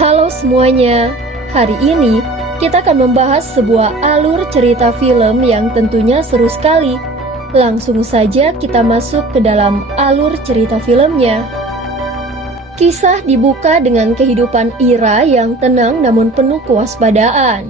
Halo semuanya, hari ini kita akan membahas sebuah alur cerita film yang tentunya seru sekali. Langsung saja kita masuk ke dalam alur cerita filmnya. Kisah dibuka dengan kehidupan Ira yang tenang namun penuh kewaspadaan.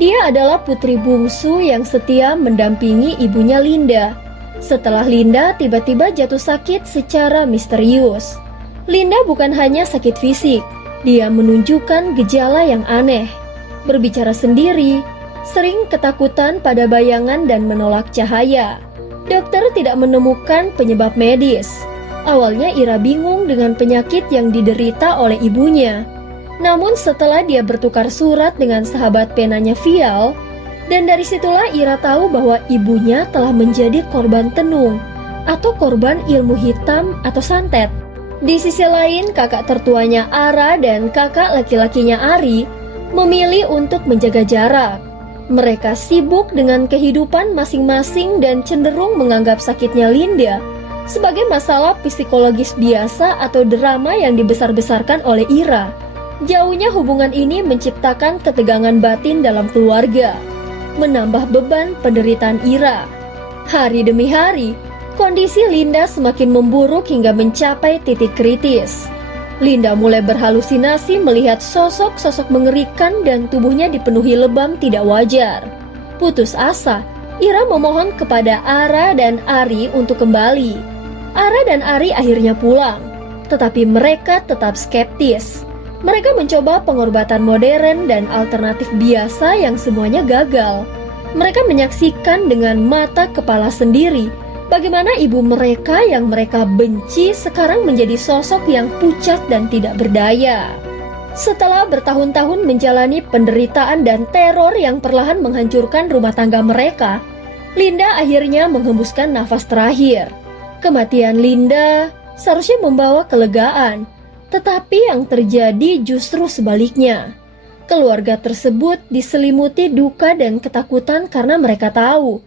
Dia adalah putri bungsu yang setia mendampingi ibunya Linda. Setelah Linda tiba-tiba jatuh sakit secara misterius. Linda bukan hanya sakit fisik, dia menunjukkan gejala yang aneh, berbicara sendiri, sering ketakutan pada bayangan dan menolak cahaya. Dokter tidak menemukan penyebab medis. Awalnya Ira bingung dengan penyakit yang diderita oleh ibunya. Namun setelah dia bertukar surat dengan sahabat penanya Vial, dan dari situlah Ira tahu bahwa ibunya telah menjadi korban tenung atau korban ilmu hitam atau santet. Di sisi lain, kakak tertuanya Ara dan kakak laki-lakinya Ari memilih untuk menjaga jarak. Mereka sibuk dengan kehidupan masing-masing dan cenderung menganggap sakitnya Linda sebagai masalah psikologis biasa atau drama yang dibesar-besarkan oleh Ira. Jauhnya hubungan ini menciptakan ketegangan batin dalam keluarga, menambah beban penderitaan Ira. Hari demi hari, kondisi Linda semakin memburuk hingga mencapai titik kritis. Linda mulai berhalusinasi melihat sosok-sosok mengerikan dan tubuhnya dipenuhi lebam tidak wajar. Putus asa, Ira memohon kepada Ara dan Ari untuk kembali. Ara dan Ari akhirnya pulang, tetapi mereka tetap skeptis. Mereka mencoba pengobatan modern dan alternatif biasa yang semuanya gagal. Mereka menyaksikan dengan mata kepala sendiri bagaimana ibu mereka yang mereka benci sekarang menjadi sosok yang pucat dan tidak berdaya. Setelah bertahun-tahun menjalani penderitaan dan teror yang perlahan menghancurkan rumah tangga mereka, Linda akhirnya menghembuskan nafas terakhir. Kematian Linda seharusnya membawa kelegaan, tetapi yang terjadi justru sebaliknya. Keluarga tersebut diselimuti duka dan ketakutan karena mereka tahu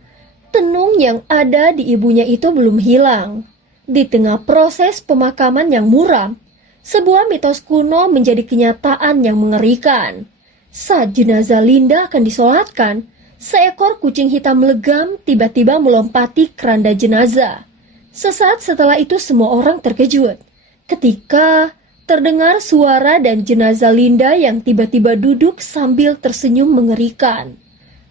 tenung yang ada di ibunya itu belum hilang. Di tengah proses pemakaman yang muram, sebuah mitos kuno menjadi kenyataan yang mengerikan. Saat jenazah Linda akan disolatkan, seekor kucing hitam legam tiba-tiba melompati keranda jenazah. Sesaat setelah itu semua orang terkejut ketika terdengar suara dan jenazah Linda yang tiba-tiba duduk sambil tersenyum mengerikan.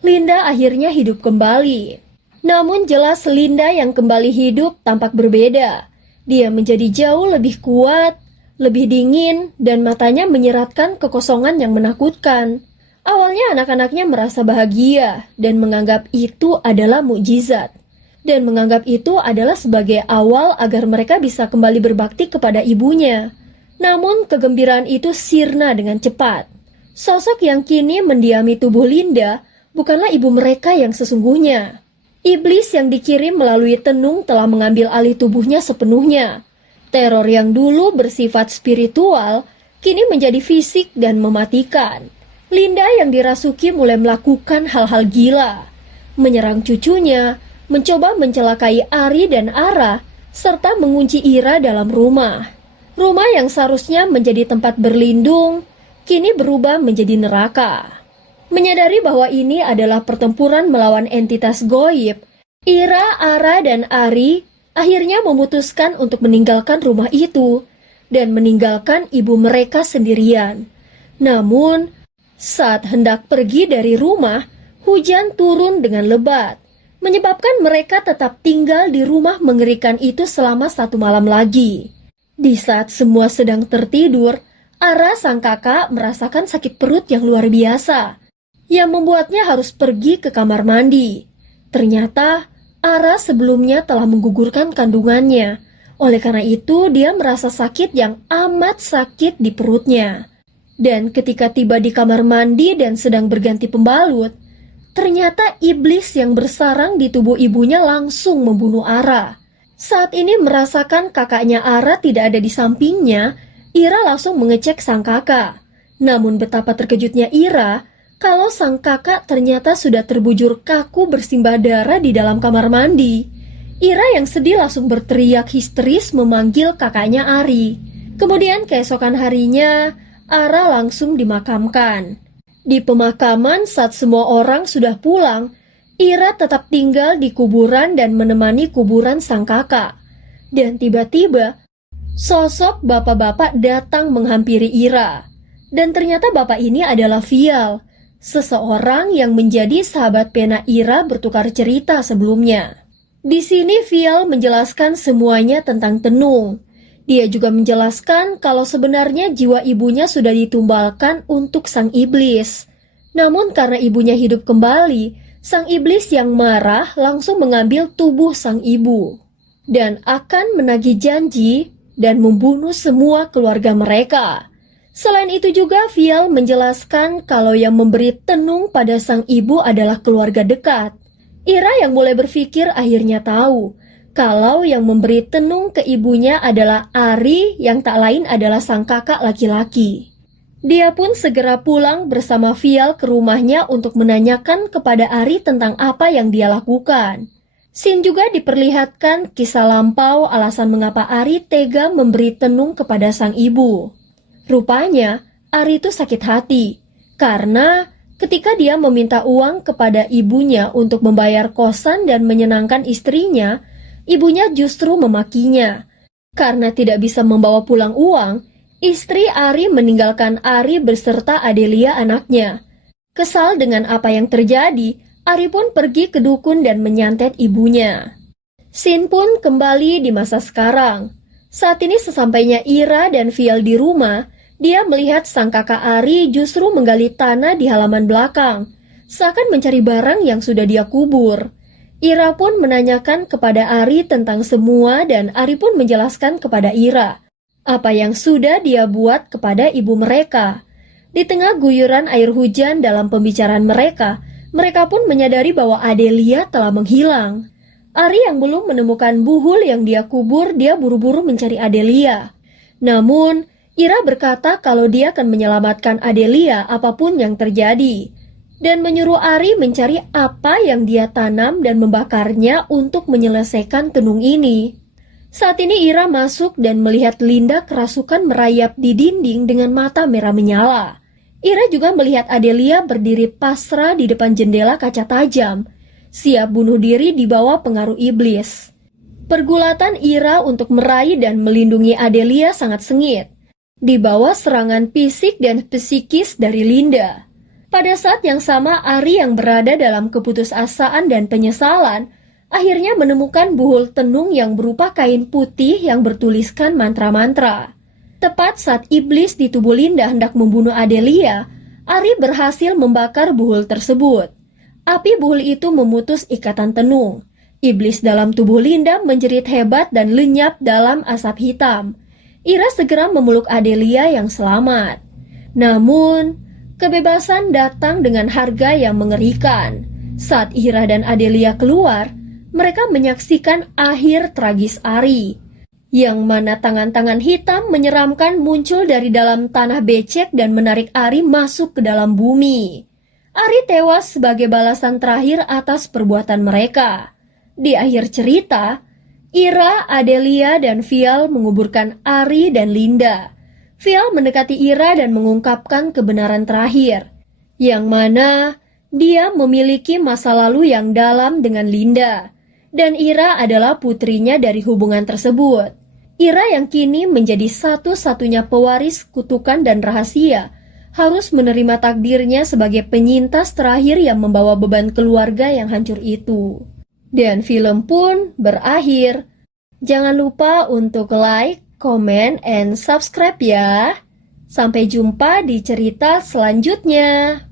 Linda akhirnya hidup kembali. Namun jelas Linda yang kembali hidup tampak berbeda. Dia menjadi jauh lebih kuat, lebih dingin, dan matanya menyeratkan kekosongan yang menakutkan. Awalnya anak-anaknya merasa bahagia dan menganggap itu adalah mukjizat. Dan menganggap itu adalah sebagai awal agar mereka bisa kembali berbakti kepada ibunya. Namun kegembiraan itu sirna dengan cepat. Sosok yang kini mendiami tubuh Linda bukanlah ibu mereka yang sesungguhnya. Iblis yang dikirim melalui tenung telah mengambil alih tubuhnya sepenuhnya. Teror yang dulu bersifat spiritual kini menjadi fisik dan mematikan. Linda yang dirasuki mulai melakukan hal-hal gila, menyerang cucunya, mencoba mencelakai Ari dan Ara, serta mengunci Ira dalam rumah. Rumah yang seharusnya menjadi tempat berlindung, kini berubah menjadi neraka. Menyadari bahwa ini adalah pertempuran melawan entitas goib, Ira, Ara, dan Ari akhirnya memutuskan untuk meninggalkan rumah itu dan meninggalkan ibu mereka sendirian. Namun, saat hendak pergi dari rumah, hujan turun dengan lebat, menyebabkan mereka tetap tinggal di rumah mengerikan itu selama 1 malam lagi. Di saat semua sedang tertidur, Ara sang kakak merasakan sakit perut yang luar biasa, yang membuatnya harus pergi ke kamar mandi. Ternyata, Ara sebelumnya telah menggugurkan kandungannya. Oleh karena itu, dia merasa sakit yang amat sakit di perutnya. Dan ketika tiba di kamar mandi dan sedang berganti pembalut, ternyata iblis yang bersarang di tubuh ibunya langsung membunuh Ara. Saat ini merasakan kakaknya Ara tidak ada di sampingnya, Ira langsung mengecek sang kakak. Namun betapa terkejutnya Ira kalau sang kakak ternyata sudah terbujur kaku bersimbah darah di dalam kamar mandi. Ira yang sedih langsung berteriak histeris memanggil kakaknya Ari. Kemudian keesokan harinya, Ara langsung dimakamkan. Di pemakaman saat semua orang sudah pulang, Ira tetap tinggal di kuburan dan menemani kuburan sang kakak. Dan tiba-tiba, sosok bapak-bapak datang menghampiri Ira. Dan ternyata bapak ini adalah Vial, seseorang yang menjadi sahabat pena Ira bertukar cerita sebelumnya. Di sini Vial menjelaskan semuanya tentang Tenung. Dia juga menjelaskan kalau sebenarnya jiwa ibunya sudah ditumbalkan untuk sang iblis. Namun karena ibunya hidup kembali, sang iblis yang marah langsung mengambil tubuh sang ibu dan akan menagih janji dan membunuh semua keluarga mereka. Selain itu juga Vial menjelaskan kalau yang memberi Tenung pada sang ibu adalah keluarga dekat. Ira yang mulai berpikir akhirnya tahu kalau yang memberi Tenung ke ibunya adalah Ari yang tak lain adalah sang kakak laki-laki. Dia pun segera pulang bersama Vial ke rumahnya untuk menanyakan kepada Ari tentang apa yang dia lakukan. Sin juga diperlihatkan kisah lampau alasan mengapa Ari tega memberi Tenung kepada sang ibu. Rupanya Ari itu sakit hati karena ketika dia meminta uang kepada ibunya untuk membayar kosan dan menyenangkan istrinya, ibunya justru memakinya. Karena tidak bisa membawa pulang uang, istri Ari meninggalkan Ari beserta Adelia anaknya. Kesal dengan apa yang terjadi, Ari pun pergi ke dukun dan menyantet ibunya. Sin pun kembali di masa sekarang. Saat ini sesampainya Ira dan Vial di rumah, dia melihat sang kakak Ari justru menggali tanah di halaman belakang, seakan mencari barang yang sudah dia kubur. Ira pun menanyakan kepada Ari tentang semua dan Ari pun menjelaskan kepada Ira apa yang sudah dia buat kepada ibu mereka. Di tengah guyuran air hujan dalam pembicaraan mereka pun menyadari bahwa Adelia telah menghilang. Ari yang belum menemukan buhul yang dia kubur, dia buru-buru mencari Adelia. Namun, Ira berkata kalau dia akan menyelamatkan Adelia apapun yang terjadi, dan menyuruh Ari mencari apa yang dia tanam dan membakarnya untuk menyelesaikan tenung ini. Saat ini Ira masuk dan melihat Linda kerasukan merayap di dinding dengan mata merah menyala. Ira juga melihat Adelia berdiri pasrah di depan jendela kaca tajam, siap bunuh diri di bawah pengaruh iblis. Pergulatan Ira untuk meraih dan melindungi Adelia sangat sengit, di bawah serangan fisik dan psikis dari Linda. Pada saat yang sama, Ari yang berada dalam keputusasaan dan penyesalan akhirnya menemukan buhul tenung yang berupa kain putih yang bertuliskan mantra-mantra. Tepat saat iblis di tubuh Linda hendak membunuh Adelia, Ari berhasil membakar buhul tersebut. Api buhul itu memutus ikatan tenung. Iblis dalam tubuh Linda menjerit hebat dan lenyap dalam asap hitam. Ira segera memeluk Adelia yang selamat. Namun, kebebasan datang dengan harga yang mengerikan. Saat Ira dan Adelia keluar, mereka menyaksikan akhir tragis Ari, yang mana tangan-tangan hitam menyeramkan muncul dari dalam tanah becek dan menarik Ari masuk ke dalam bumi. Ari tewas sebagai balasan terakhir atas perbuatan mereka. Di akhir cerita, Ira, Adelia, dan Vial menguburkan Ari dan Linda. Vial mendekati Ira dan mengungkapkan kebenaran terakhir, yang mana dia memiliki masa lalu yang dalam dengan Linda, dan Ira adalah putrinya dari hubungan tersebut. Ira yang kini menjadi satu-satunya pewaris kutukan dan rahasia, harus menerima takdirnya sebagai penyintas terakhir yang membawa beban keluarga yang hancur itu. Dan film pun berakhir. Jangan lupa untuk like, comment, and subscribe ya. Sampai jumpa di cerita selanjutnya.